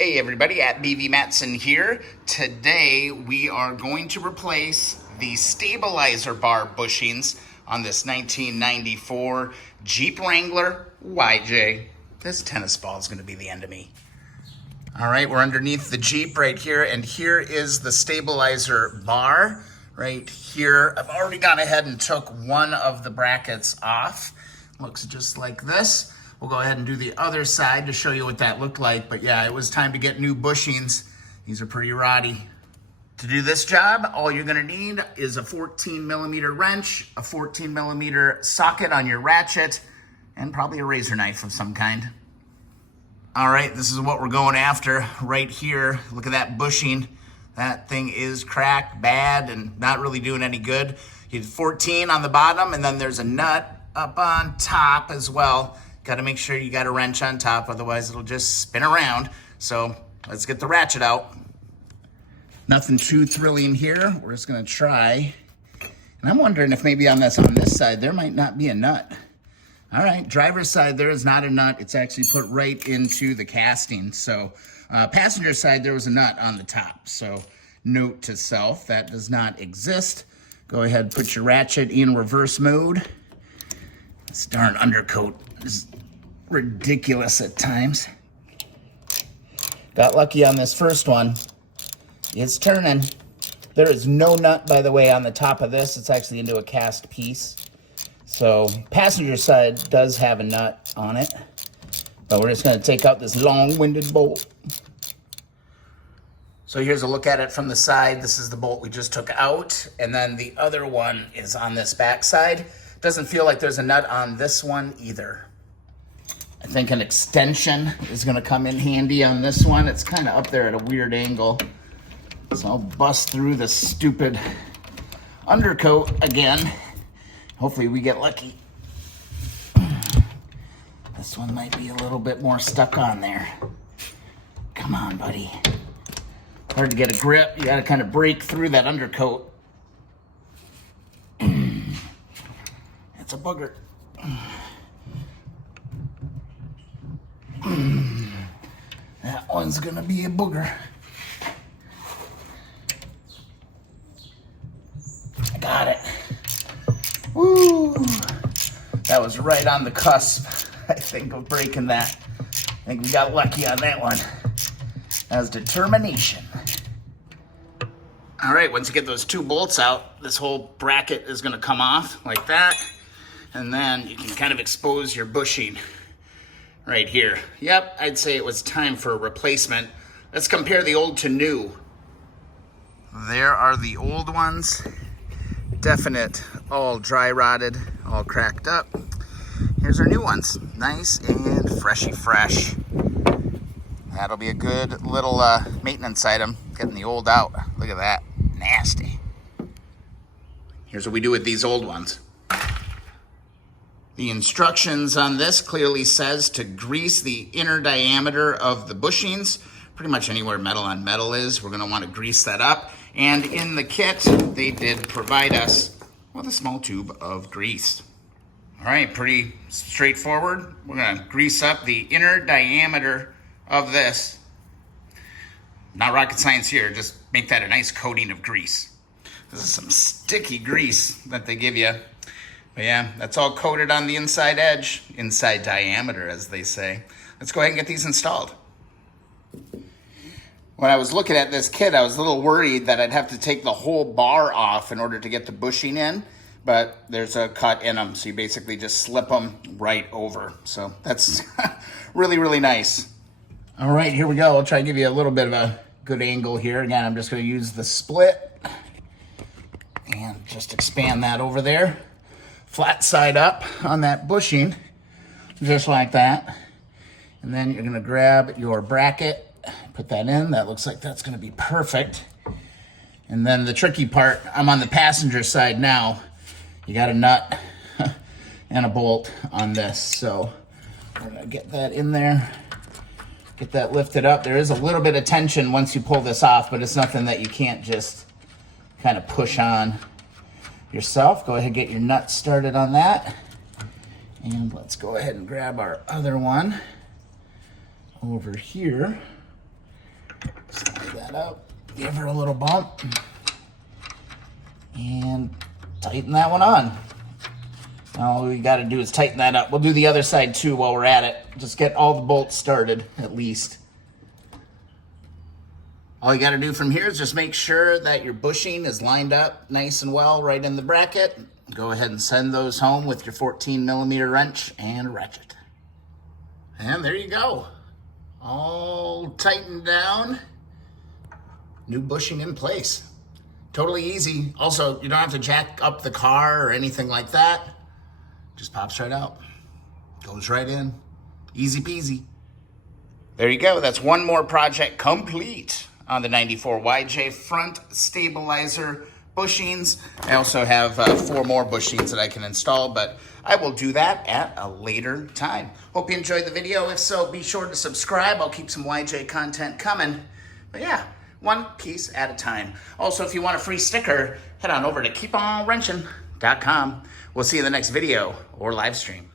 Hey everybody, at BV Matson here. Today we are going to replace the stabilizer bar bushings on this 1994 Jeep Wrangler YJ. This tennis ball is going to be the end of me. All right, we're underneath the Jeep right here, and here is the stabilizer bar right here. I've already gone ahead and took one of the brackets off. Looks just like this. We'll go ahead and do the other side to show you what that looked like. But yeah, it was time to get new bushings. These are pretty rotty. To do this job, all you're gonna need is a 14mm wrench, a 14mm socket on your ratchet, and probably a razor knife of some kind. All right, this is what we're going after right here. Look at that bushing. That thing is cracked, bad, and not really doing any good. You have 14 on the bottom, and then there's a nut up on top as well. Got to make sure you got a wrench on top, otherwise it'll just spin around. So let's get the ratchet out. Nothing too thrilling here. We're just gonna try. And I'm wondering if maybe on this side, there might not be a nut. All right, driver's side, there is not a nut. It's actually put right into the casting. So passenger side, there was a nut on the top. So note to self, that does not exist. Go ahead and put your ratchet in reverse mode. This darn undercoat is ridiculous at times. Got lucky on this first one. It's turning. There is no nut, by the way, on the top of this. It's actually into a cast piece. So passenger side does have a nut on it, but we're just gonna take out this long-winded bolt. So here's a look at it from the side. This is the bolt we just took out, and then the other one is on this back side. Doesn't feel like there's a nut on this one either. I think an extension is gonna come in handy on this one. It's kind of up there at a weird angle. So I'll bust through the stupid undercoat again. Hopefully we get lucky. This one might be a little bit more stuck on there. Come on, buddy. Hard to get a grip. You gotta kind of break through that undercoat. It's a booger. That one's gonna be a booger. I got it. Woo! That was right on the cusp, I think, of breaking that. I think we got lucky on that one. That was determination. All right, once you get those two bolts out, this whole bracket is gonna come off like that. And then you can kind of expose your bushing right here. Yep, I'd say it was time for a replacement. Let's compare the old to new. There are the old ones. Definite, all dry rotted, all cracked up. Here's our new ones. Nice and freshy fresh. That'll be a good little maintenance item, getting the old out. Look at that, nasty. Here's what we do with these old ones. The instructions on this clearly says to grease the inner diameter of the bushings. Pretty much anywhere metal on metal is, we're gonna wanna grease that up. And in the kit, they did provide us with a small tube of grease. All right, pretty straightforward. We're gonna grease up the inner diameter of this. Not rocket science here, just make that a nice coating of grease. This is some sticky grease that they give you. But yeah, that's all coated on the inside edge, inside diameter, as they say. Let's go ahead and get these installed. When I was looking at this kit, I was a little worried that I'd have to take the whole bar off in order to get the bushing in, but there's a cut in them, so you basically just slip them right over. So that's really, really nice. All right, here we go. I'll try to give you a little bit of a good angle here. Again, I'm just gonna use the split and just expand that over there. Flat side up on that bushing, just like that. And then you're gonna grab your bracket, put that in. That looks like that's gonna be perfect. And then the tricky part, I'm on the passenger side now. You got a nut and a bolt on this. So we're gonna get that in there, get that lifted up. There is a little bit of tension once you pull this off, but it's nothing that you can't just kind of push on yourself. Go ahead and get your nut started on that. And let's go ahead and grab our other one over here. that up, give her a little bump, and tighten that one on. Now all we got to do is tighten that up. We'll do the other side too while we're at it. Just get all the bolts started at least. All you got to do from here is just make sure that your bushing is lined up nice and well right in the bracket. Go ahead and send those home with your 14mm wrench and ratchet. And there you go. All tightened down. New bushing in place. Totally easy. Also, you don't have to jack up the car or anything like that. Just pops right out. Goes right in. Easy peasy. There you go. That's one more project complete on the 94 YJ front stabilizer bushings. I also have 4 more bushings that I can install, but I will do that at a later time. Hope you enjoyed the video. If so, be sure to subscribe. I'll keep some YJ content coming. But yeah, one piece at a time. Also, if you want a free sticker, head on over to keeponwrenching.com. We'll see you in the next video or live stream.